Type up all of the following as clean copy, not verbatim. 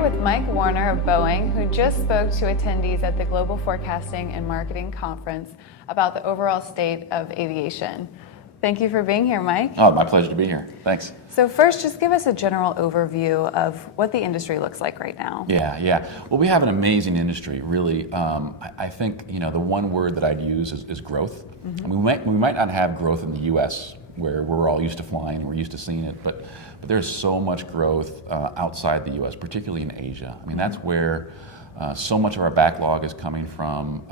here with Mike Warner of Boeing, who just spoke to attendees at the Global Forecasting and Marketing Conference about the overall state of aviation. Thank you for being here, Mike. Oh, my pleasure to be here. Thanks. So first, just give us a general overview of what the industry looks like right now. Yeah. Well, we have an amazing industry, really. I think the one word that I'd use is growth. Mm-hmm. And we might not have growth in the U.S. where we're all used to flying and we're used to seeing it, but there's so much growth outside the U.S., particularly in Asia. I mean, that's where so much of our backlog is coming from.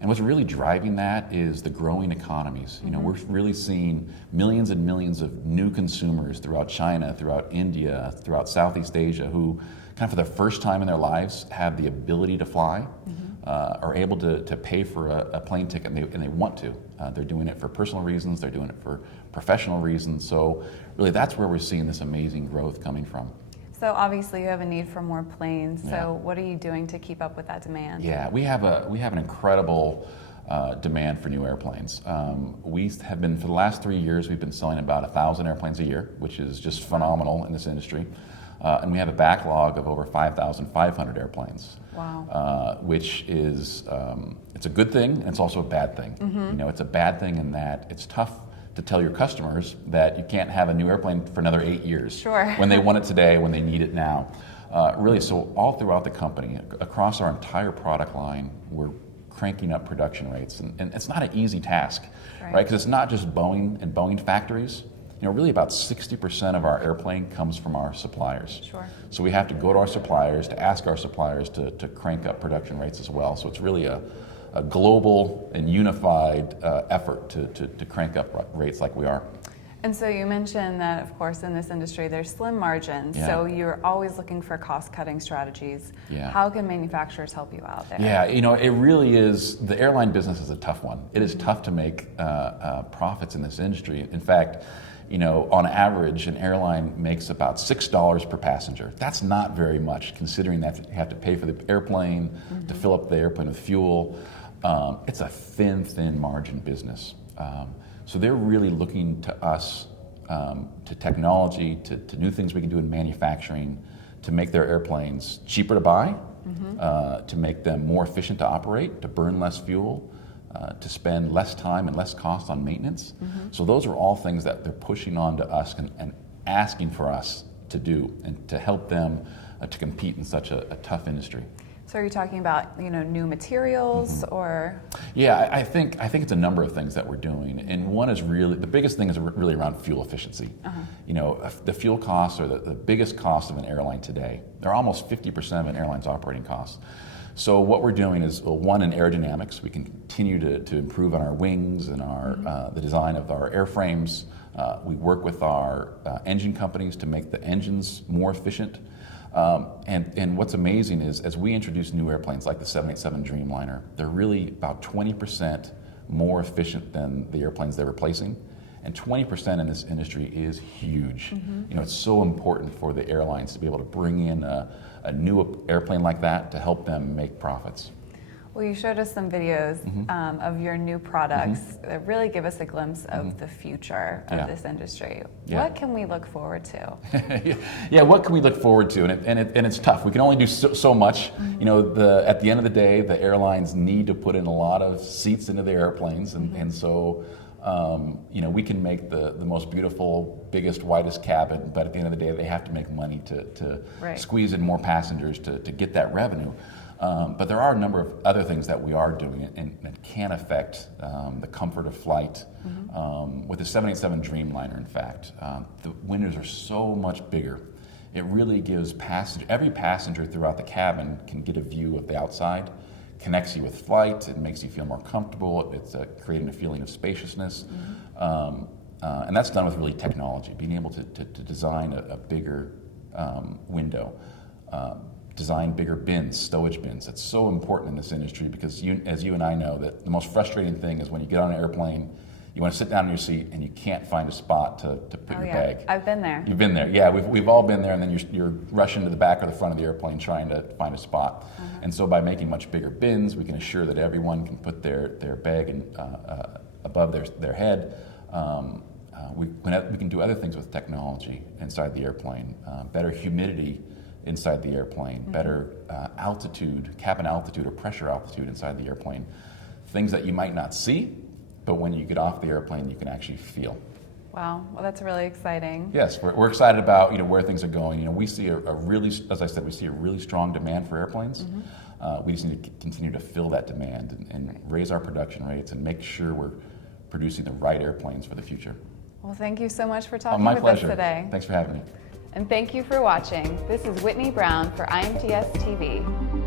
And what's really driving that is the growing economies. We're really seeing millions and millions of new consumers throughout China, throughout India, throughout Southeast Asia, who kind of for the first time in their lives have the ability to fly, are able to pay for a plane ticket, and they want to. They're doing it for personal reasons, they're doing it for professional reasons. So really that's where we're seeing this amazing growth coming from. So obviously you have a need for more planes. Yeah. So what are you doing to keep up with that demand? Yeah, we have an incredible demand for new airplanes. We have been, for the last 3 years, we've been selling about 1,000 airplanes a year, which is just phenomenal in this industry. And we have a backlog of over 5,500 airplanes. Wow. Which is, it's a good thing, and it's also a bad thing. Mm-hmm. It's a bad thing in that it's tough to tell your customers that you can't have a new airplane for another 8 years. Sure. When they want it today, when they need it now. Really, so all throughout the company, across our entire product line, we're cranking up production rates. And it's not an easy task, right? Because it's not just Boeing and Boeing factories. Really about 60% of our airplane comes from our suppliers. Sure. So we have to go to our suppliers, to ask our suppliers to crank up production rates as well. So it's really a global and unified effort to crank up rates like we are. And so you mentioned that, of course, in this industry, there's slim margins. Yeah. So you're always looking for cost-cutting strategies. Yeah. How can manufacturers help you out there? Yeah, it really is. The airline business is a tough one. It is tough to make profits in this industry. In fact, on average, an airline makes about $6 per passenger. That's not very much, considering that you have to pay for the airplane, to fill up the airplane with fuel. It's a thin margin business. So they're really looking to us, to technology, to new things we can do in manufacturing, to make their airplanes cheaper to buy, to make them more efficient to operate, to burn less fuel, to spend less time and less cost on maintenance. So those are all things that they're pushing on to us and asking for us to do and to help them to compete in such a tough industry. So are you talking about new materials or? Yeah, I think it's a number of things that we're doing, and one is really the biggest thing is really around fuel efficiency. The fuel costs are the biggest cost of an airline today. They're almost 50% of an airline's operating costs. So what we're doing is, one, in aerodynamics, we can continue to improve on our wings and our the design of our airframes. We work with our engine companies to make the engines more efficient. And what's amazing is, as we introduce new airplanes like the 787 Dreamliner, they're really about 20% more efficient than the airplanes they're replacing. And 20% in this industry is huge. It's so important for the airlines to be able to bring in a new airplane like that to help them make profits. Well, you showed us some videos of your new products that really give us a glimpse of the future of this industry. Yeah. What can we look forward to? Yeah, what can we look forward to? And it's tough. We can only do so much. At the end of the day, the airlines need to put in a lot of seats into their airplanes, and so we can make the most beautiful, biggest, widest cabin, but at the end of the day, they have to make money to squeeze in more passengers to get that revenue. But there are a number of other things that we are doing and that can affect the comfort of flight. With the 787 Dreamliner, in fact, the windows are so much bigger. It really gives every passenger throughout the cabin can get a view of the outside, connects you with flight, it makes you feel more comfortable, it's creating a feeling of spaciousness. And that's done with really technology, being able to design a bigger window. Design bigger bins, stowage bins. That's so important in this industry because as you and I know, that the most frustrating thing is when you get on an airplane, you want to sit down in your seat and you can't find a spot to put your bag. I've been there. You've been there, yeah. We've all been there, and then you're rushing to the back or the front of the airplane trying to find a spot. And so by making much bigger bins, we can assure that everyone can put their bag above their head. We can do other things with technology inside the airplane, better humidity inside the airplane, better altitude, cabin altitude or pressure altitude inside the airplane. Things that you might not see, but when you get off the airplane, you can actually feel. Wow, well, that's really exciting. Yes, we're excited about where things are going. We see a really, as I said, we see a really strong demand for airplanes. We just need to continue to fill that demand and raise our production rates and make sure we're producing the right airplanes for the future. Well, thank you so much for talking My with pleasure. us today. Thanks for having me. And thank you for watching. This is Whitney Brown for IMTS TV.